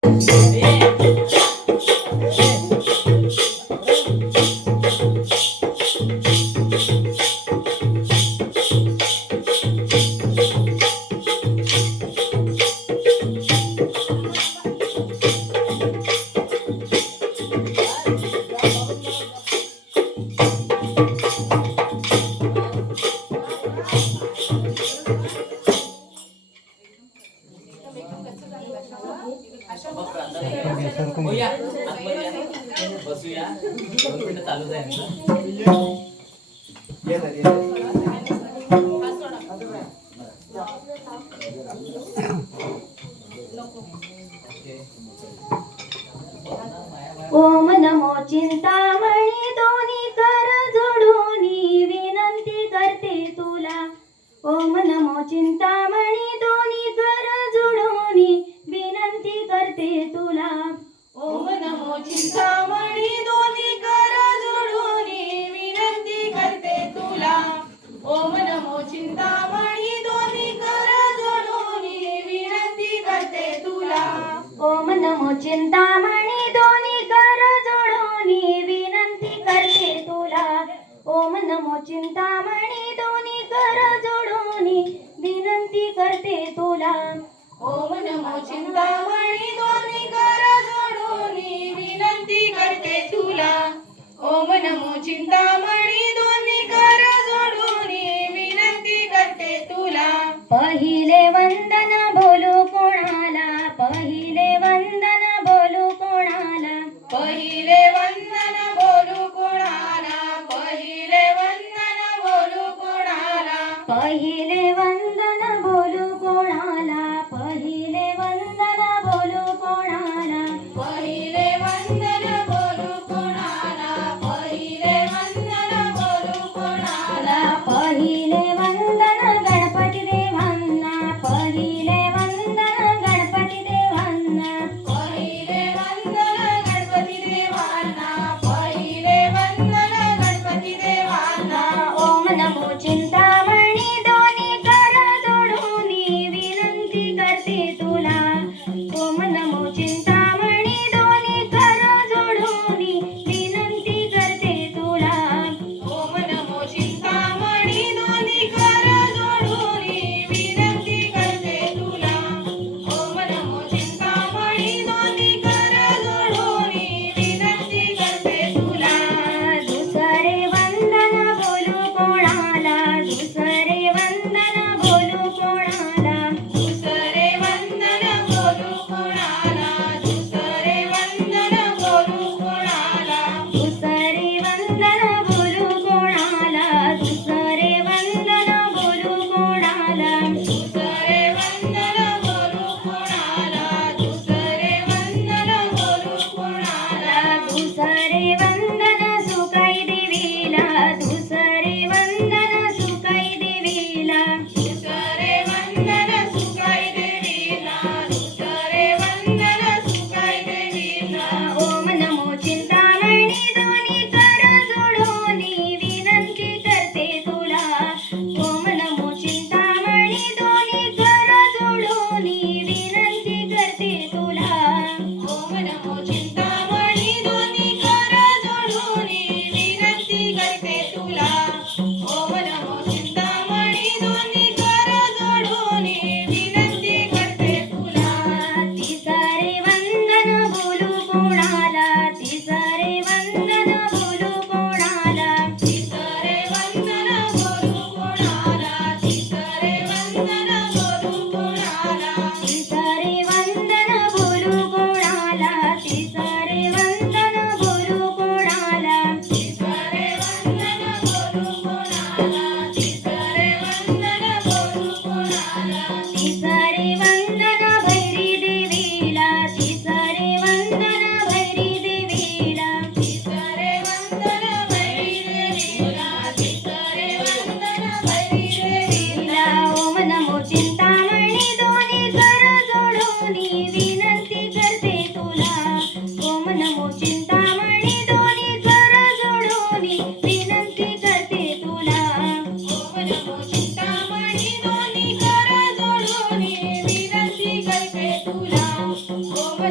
ओम नमो चिंतामणी दोन्ही कर जोडूनी विनंती करते तुला. ओम नमो चिंतामणी दोन्ही कर जोडूनी विनंती करते तुला. ओम नमो चिंतामणी दोन्ही कर जोडूनी विनंती करते तुला. ओम नमो चिंतामणी दोन्ही कर जोडूनी विनंती करते तुला. ओम नमो चिंतामणी दोन्ही कर जोडूनी विनंती करते तुला. ओम नमो चिंतामणी दोन्ही कर जोडूनी विनंती करते तुला. ओम नमो चिंतामणी दोन्ही कर जोडूनी विनंती करते तुला. ओम नमो चिंतामणी दोन्ही कर जोडूनी विनंती करते तुला. पहिले वंदन बोलू कोणाला, पहिले वंदन बोलू कोणाला. पहिले वंदन बोलू कोणाला, पहिले वंदन बोलू कोणाला. पहिले वंदन बोलू कोणाला, पहिले वंदन बोलू कोणाला. पहिले वंदन बोलू कोणाला, पहिले वंदन बोलू कोणाला. पहिले वंदन गणपती देवांना, पहिले वंदन गणपती देवांना. पहिले वंदन गणपती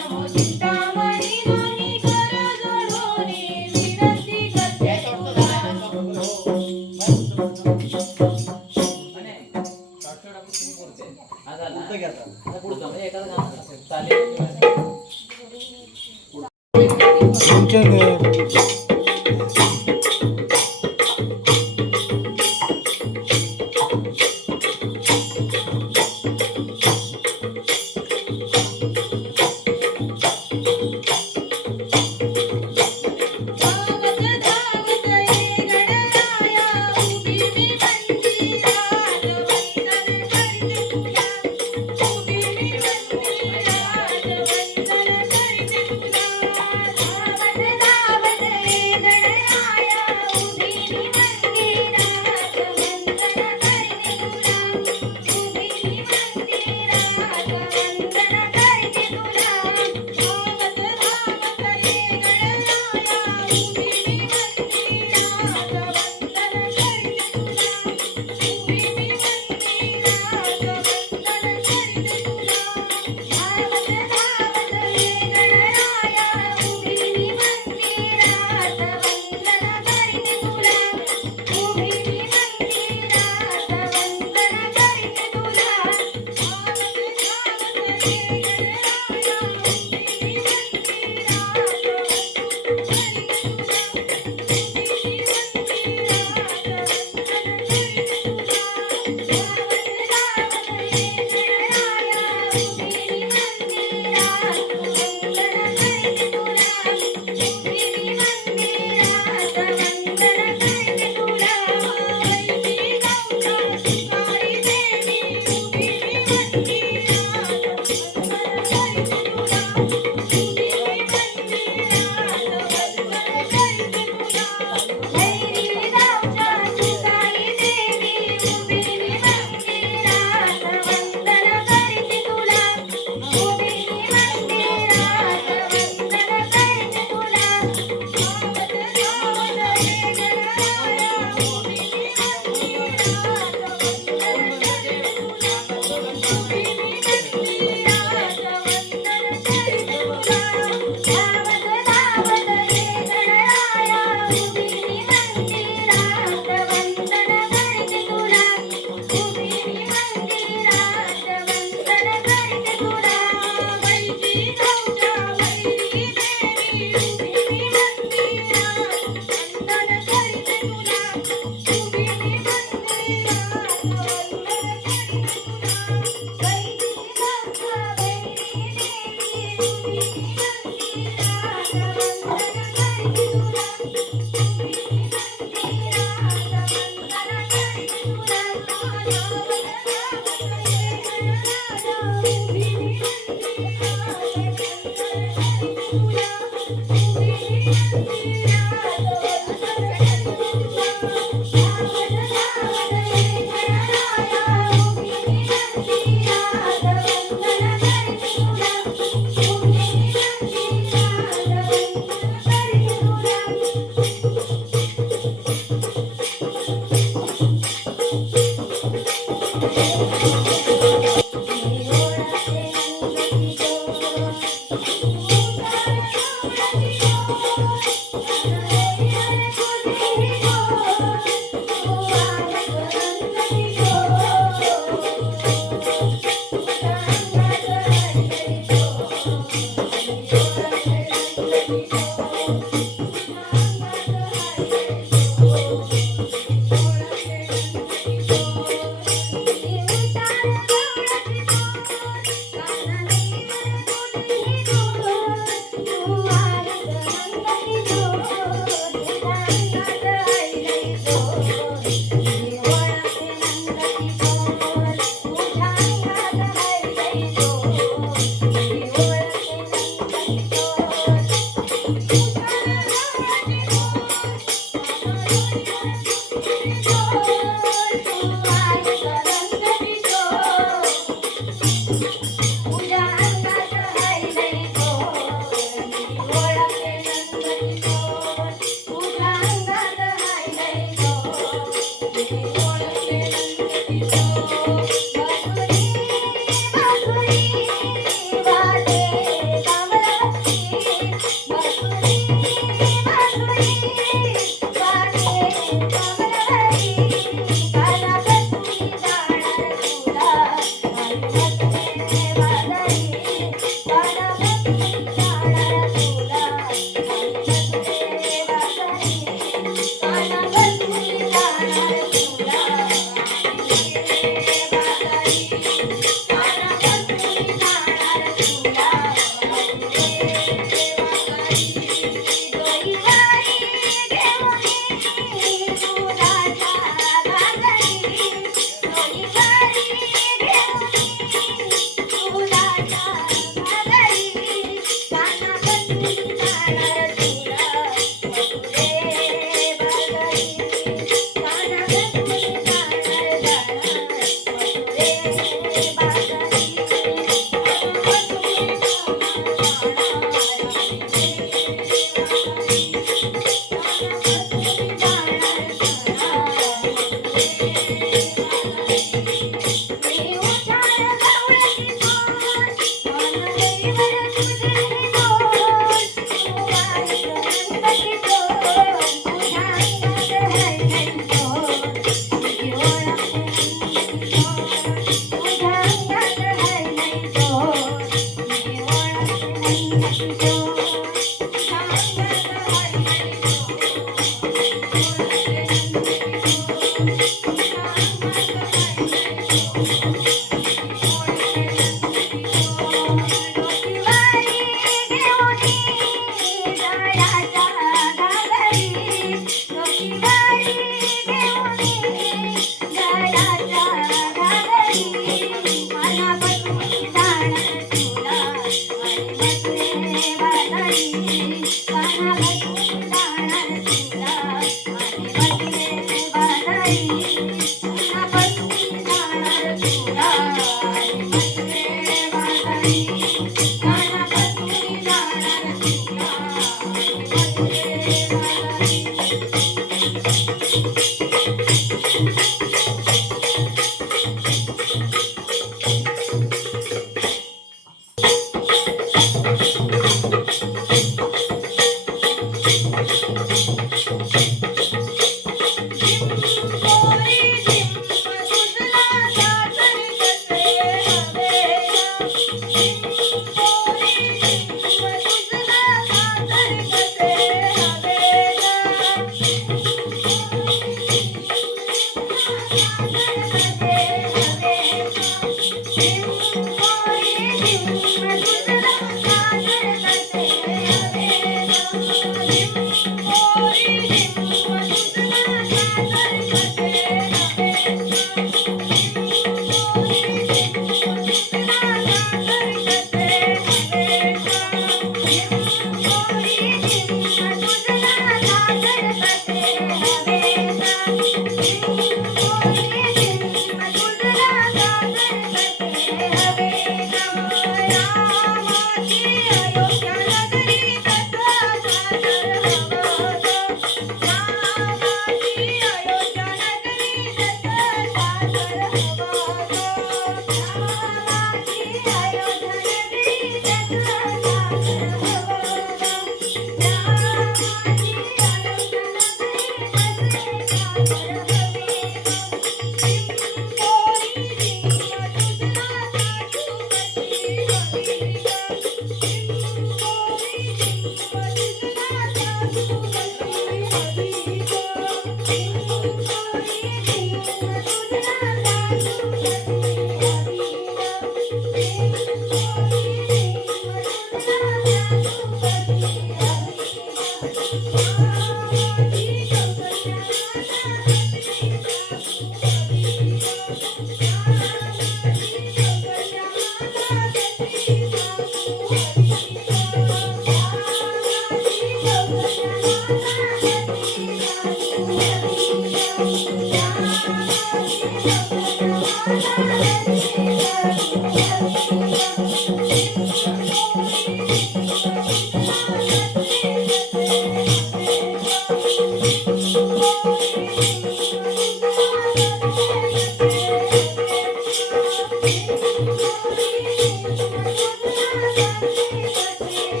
हो चिंतामणी दोन्ही कर जोडून विनंती करते तुला धावत धावत ये गणराया उभी मी मंदिरात वंदन करते तुला उभी मी मंदिरात वंदन करते तुला धावत धावत ये गणराया उभी मी मंदिरात वंदन करते तुला उभी मी मंदिरात वंदन करते तुला धावत धावत ये गणराया उभी मी मंदिरात वंदन करते तुला उभी मी मंदिरात वंदन करते तुला धावत धावत ये गणराया उभी मी मंदिरात वंदन करते तुला उभी मी मंदिरात वंदन करते तुला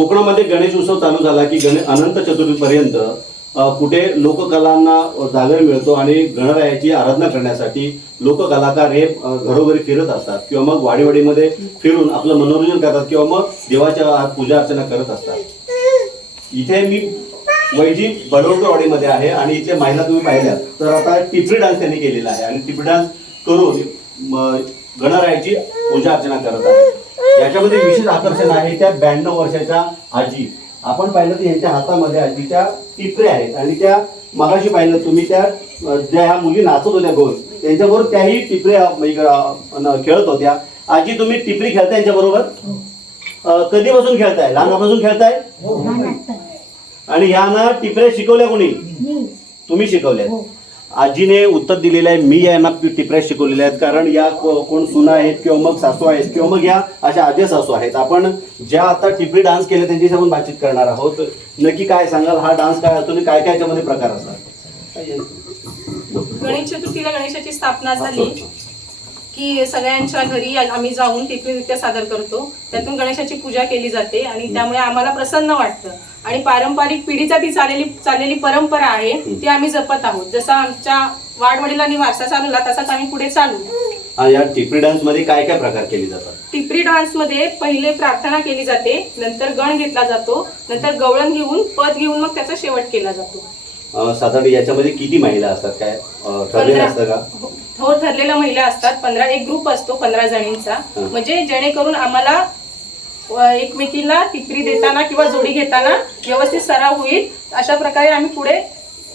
कोकणामध्ये गणेश उत्सव चालू झाला की अनंत चतुर्थीपर्यंत कुठे लोककलांना जागर मिळतो आणि गणरायाची आराधना करण्यासाठी लोककलाकार हे घरोघरी फिरत असतात किंवा मग वाडीवाडीमध्ये फिरून आपलं मनोरंजन करतात किंवा मग देवाच्या पूजा अर्चना करत असतात। इथे मी वैजी बडवटवाडीमध्ये आहे आणि इथे महिला तुम्ही पाहिल्या तर आता टिपरी डान्स त्यांनी केलेला आहे आणि टिपरी डान्स करून गणरायाची पूजा अर्चना करत आहे। याच्यामध्ये विशेष आकर्षण आहे त्या 92 वर्षाच्या आजी, आपण पाहिलं तर यांच्या हातामध्ये आजीच्या टिपऱ्या आहेत आणि त्या मगाशी पाहिलं तुम्ही त्या ज्या ह्या मुली नाचत होत्या गोल त्यांच्याबरोबर त्याही टिपऱ्या खेळत होत्या। आजी तुम्ही टिपरी खेळताय यांच्याबरोबर? कधीपासून खेळताय? लहानपणापासून खेळताय? आणि यांना टिपऱ्या शिकवल्या कोणी? तुम्ही शिकवल्या? आजीने उत्तर दिलेलं आहे मी यांना टिपऱ्या शिकवलेल्या आहेत कारण या कोण सुना आहेत किंवा मग सासू आहेत किंवा मग या अशा आजी सासू आहेत। आपण ज्या आता टिपरी डान्स केले त्यांच्याशी आपण बातचीत करणार आहोत। नक्की काय सांगाल, हा डान्स काय असतो आणि काय काय याच्यामध्ये प्रकार असतात? गणेश चतुर्थीला गणेशाची स्थापना झाली की सगळ्यांच्या घरी आम्ही जाऊन टिपरी नृत्य सादर करतो, त्यातून गणेशाची पूजा केली जाते आणि त्यामुळे आम्हाला प्रसन्न वाटतं आणि पारंपरिक पिढीचा ती चाललेली परंपरा आहे ती आम्ही जपत आहोत। जसा आमच्या वाडवडिलांनी वारसा चालवला तसाच आम्ही पुढे चालू। या टिपरी डान्स मध्ये काय काय प्रकार केले जातात? टिपरी डान्स मध्ये पहिले प्रार्थना केली जाते, नंतर गण घेतला जातो, नंतर गवळण घेऊन पद घेऊन मग त्याचा शेवट केला जातो। साधारण याच्यामध्ये किती महिला असतात, काय ठरलेलं असतं का? हो, ठरलेल्या महिला असतात 15, एक ग्रुप असतो 15 जणींचा, म्हणजे जेणेकरून आम्हाला एकमेकीला टिपरी देताना किंवा जोडी घेताना व्यवस्थित सराव होईल अशा प्रकारे आम्ही पुढे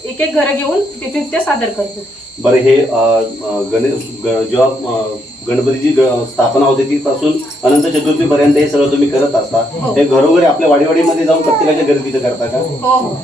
एक एक घर घेऊन टिपरी नृत्य सादर करतो। बरं, हे जेव्हा गणपतीची स्थापना होते ती पासून अनंत चतुर्थी पर्यंत हे सगळं तुम्ही करत असता, हे घरोघरी आपल्या वाडीवाडीमध्ये जाऊन प्रत्येकाच्या घरी तिथे करता का? हो हो,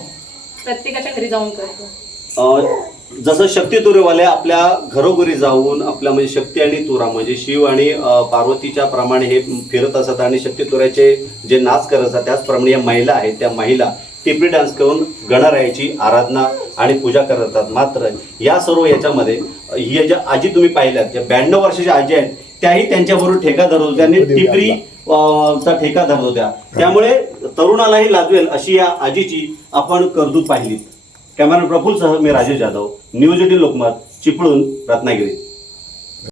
प्रत्येकाच्या घरी जाऊन करतो। जसं शक्ती तुरेवाले आपल्या घरोघरी जाऊन आपल्या म्हणजे शक्ती आणि तुरा म्हणजे शिव आणि पार्वतीच्या प्रमाणे हे फिरत असतात आणि शक्ती तुऱ्याचे जे नाच करत असतात त्याचप्रमाणे या महिला आहेत त्या महिला टिपरी डान्स करून गणरायाची आराधना आणि पूजा करत असतात। मात्र या सर्व याच्यामध्ये ही ज्या आजी तुम्ही पाहिल्यात ज्या 92 वर्षाच्या आजी आहेत त्याही त्यांच्याबरोबर ठेका धरत होत्या आणि टिपरी चा ठेका धरत होत्या, त्यामुळे तरुणालाही लाजवेल अशी या आजीची आपण करतूत पाहिली। कॅमेरामॅन प्रफुल्ल सह मी राजेश जाधव, न्यूज 18 लोकमत, चिपळूण, रत्नागिरी।